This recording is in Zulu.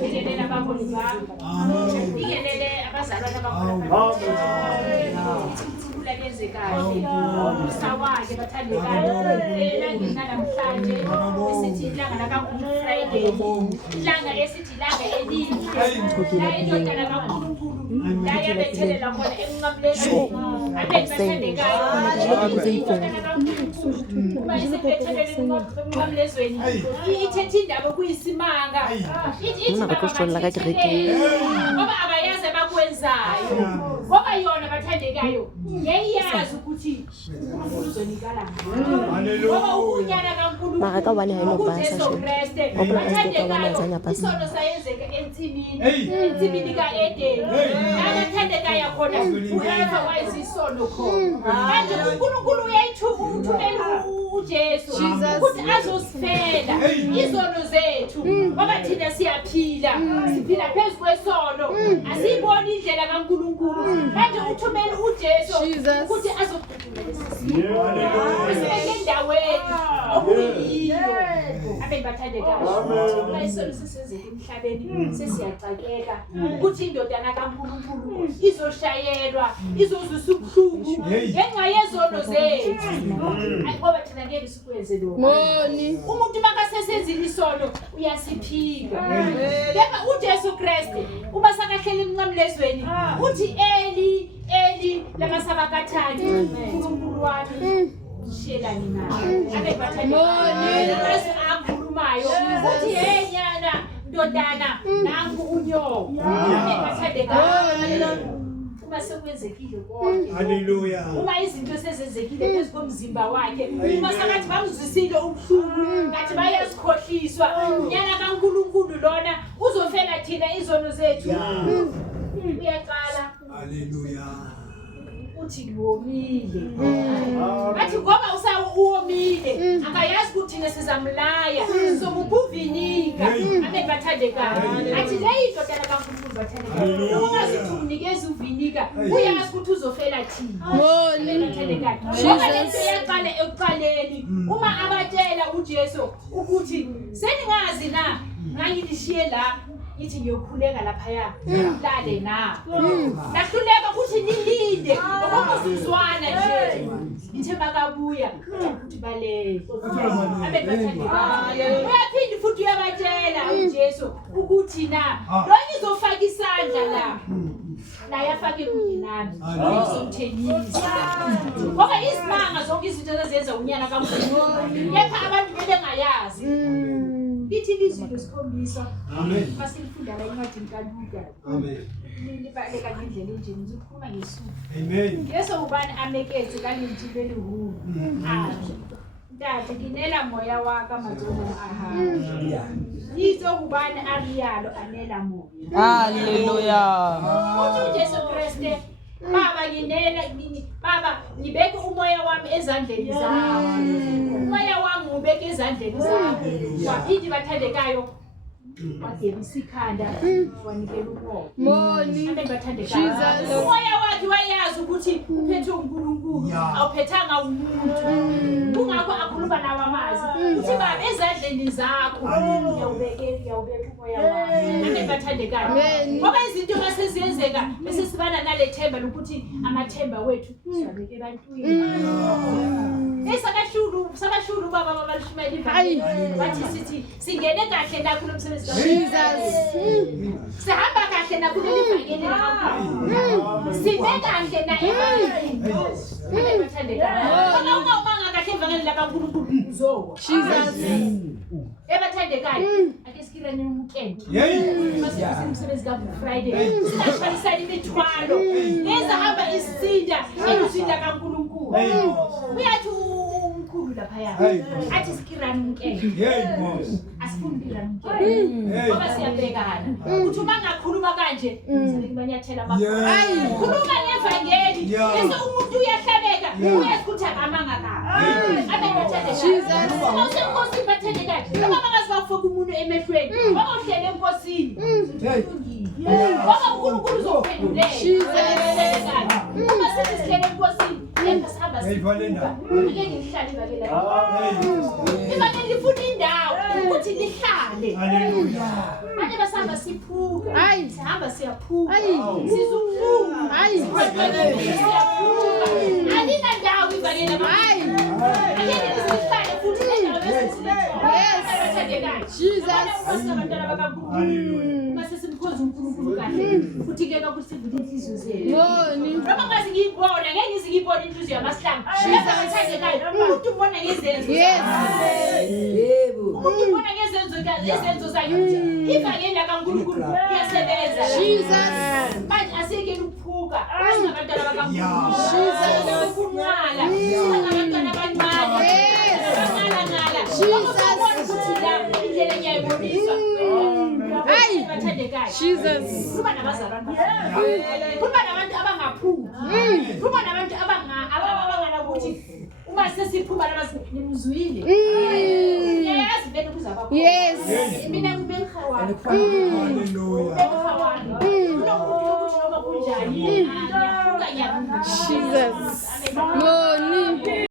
Ngithelela abaholi bami. Ngingenele abazalwane abakhona. Ukuthula lenzekayo. Usawake bathandekayo. Elangeni namhlanje esithi ilanga lakaNkulunkulu Friday. Ilanga esithi ilanga elihle. La indodana kaNkulunkulu la yabethelela khona emncamlezweni. Abathandekayo. Emncamlezweni. Ithethe indaba kuyisimanga. Ngoba abayazi abakwenzayo. Ngoba yona bathandekayo. Yayazi ukuthi uNkulunkulu uzonikala ngani. Ngoba ukunyana kaNkulunkulu. Mara ka wale ha ino basa sho. Ngoba asike ka wale zanya basa. Isono sayenzeka ensimini kaEdeni. Abathandekayo khona uHeva wayezisono khona. Manje uNkulunkulu uyayithumela uJesu ukuthi azosifela izono zethu. Ngoba thina siyaphila. Siphila phezu kwesono. Asiboni indlela kaNkulunkulu. Manje uthumela uJesu ukuthi azoqhubeka lesisimo. Asibeke endaweni okuyiyo. Abe bathandekayo. Ayisono sisenzeka emhlabeni sesiyacakeka ukuthi indodana kaNkulunkulu izoshayelwa, izozwisa ubuhlungu ngenxa yezono zethu. Ngoba thina ngeke sikwenze lokho. Umuntu makasesenzile isono uyasiphika. Kepha uJesu Kristu uma sakahlela emncamlezweni uthi Eli lama sabakathani uNkulunkulu wami shelani naye. Abe bathandekayo. Akhulumayo uthi hey nyana ndodana nangu unyoka. Abe bathandekayo. Uma sekwenzekile konke. Haleluya. Uma izinto sezenzekile phezu komzimba wakhe, uma sakathi bamzwisile ubuhlungu, ngathi bayasikhohliswa, unyana kaNkulunkulu lona uzofela thina izono zethu. Uyaqala. Haleluya. Uthi womile. Ngathi ngoba uwomile, akayazi ukuthi thina sizamlaya, sizomubuvinika. Abe bathandekayo. Athi le indodana kaNkulunkulu bathandekayo. Ungazithi umnikeza uvinika, uyazi ukuthi uzofela thina. Bathandekayo. Ngoba lento yaqala ekuqaleni. Uma abatshela uJesu ukuthi seningazi na ngangilishiye la ithi ngiyokhuleka laphaya lale na lahluleka ukuthi nilinde ngokumuzuzwana nje ithe bakabuya ukuthi balele abe bathandekayo uyaphinde futhi uyabatshela uJesu ukuthi na lo izofaka isandla la naye afake kunami izomthengisa ngoba izimanga zonke izinto ezenza unyana kaNkulunkulu kepha abantu bengayazi. Lithi lizwi lesikhombisa. Amen. Masilifunda la incwadi kaLuka. Amen. Libaleka ngendlela enje ngizokhuluma ngesuku. Amen. Yeso ubani amekeze kalintibeli hulu. Ntate nginela moya waka mazono ahamba. Yizo ubani ariyalo anela moya. Haleluya. Uthi Jesu Kristu Baba nginela Baba ngibeke umoya wami ezandleni zakho. Umoya wami ubeke ezandleni zakho. Waphindi bathandekayo wadebisa ikhanda wanikela umoya. Abe bathandekayo. Umoya wakhe wayazi ukuthi uphethe uNkulunkulu awuphethanga umuntu. Kungakho akhuluma nawe amazi. Uthi baba ezandleni zakho ngiyawubeka umoya wami. Abe bathandekayo. Ngoba izinto maseziyenzeka bese sibana nale themba lokuthi amathemba wethu sibeke ebantwini. Sakashulu baba babalishumela ivangeli. Bathi sithi singene kahle la kulo msebenzi kaJesus. Sihamba kahle na kulo ivangeli lakaNkulunkulu. Sibe kahle na ivangeli. Ngoba uma kahle ivangeli lakaNkulunkulu uzowa. Jesus. Ebathandekayo ake sikirane umkento. Masithi umsebenzi kaFriday. Sishayisa imithwalo. Leza hamba isinda elusinda kaNkulunkulu. Uyathi umkhulu laphaya. Athi sikirane umkento. Asifuni kirane umkento. Ngoba siyabhekana. Uthi uma ngakhuluma kanje sibanyathela amakhosi. Khuluma ngevangeli. Bese umuntu uyahlabeka. Uyazi ukuthi akamanga kabi. Abe Jesus. Usenkosi bathandekayo. Ngoba bangasibafoka umuntu emehlweni. Ngoba uhlele enkosini. Ngoba uNkulunkulu uzophendulela. Uma sithi sihlele enkosini Sihamba siphuka. Ngeke ngihlale ibakela. Ibakela lifuna indawo ukuthi lihlale. Hallelujah. Manje basihamba siphuka. Hayi. Sihamba siyaphuka. Hayi. Sizuphuka. Hayi. Siyaphuka. Alina ndawo ibakela. Hayi. Ngeke ngihlale futhi endawo bese Yes. Jesus. Mase simkhoza uNkulunkulu kahle futhi ke ukuthi sivule inhliziyo zethu. Ngoni. Noma ngazi ngiyibona ngeke ngizikibona inhliziyo yamahlanga. Leza ngithandekayo umuntu ubona ngezenzo. Yes. Yebo. Umuntu ubona ngezenzo izenzo zakhe. Ivangeli kaNkulunkulu iyasebenza. Jesus. Manje asikele ukuphuka. Singabantwana bakaNkulunkulu. Jesus. Ukunqala. Singabantwana abancane. Yes. Ngala. Jesus. Ukuthi la indlela ngiyayibonisa. Hayi. Bathandekayo. Jesus. Kuba nabazalwane bakho. Kuba nabantu abangaphumi. Kuba nabantu abangana ukuthi uma sesiphuma labazi nimuzwile. Yazi vele kuzaba khona. Yes. Mina ngibengkhawani. Hallelujah. Ngibengkhawani. Kunokuthi noma kunjani. Ngiyaphuka ngiyabuka. Jesus. Ngoni.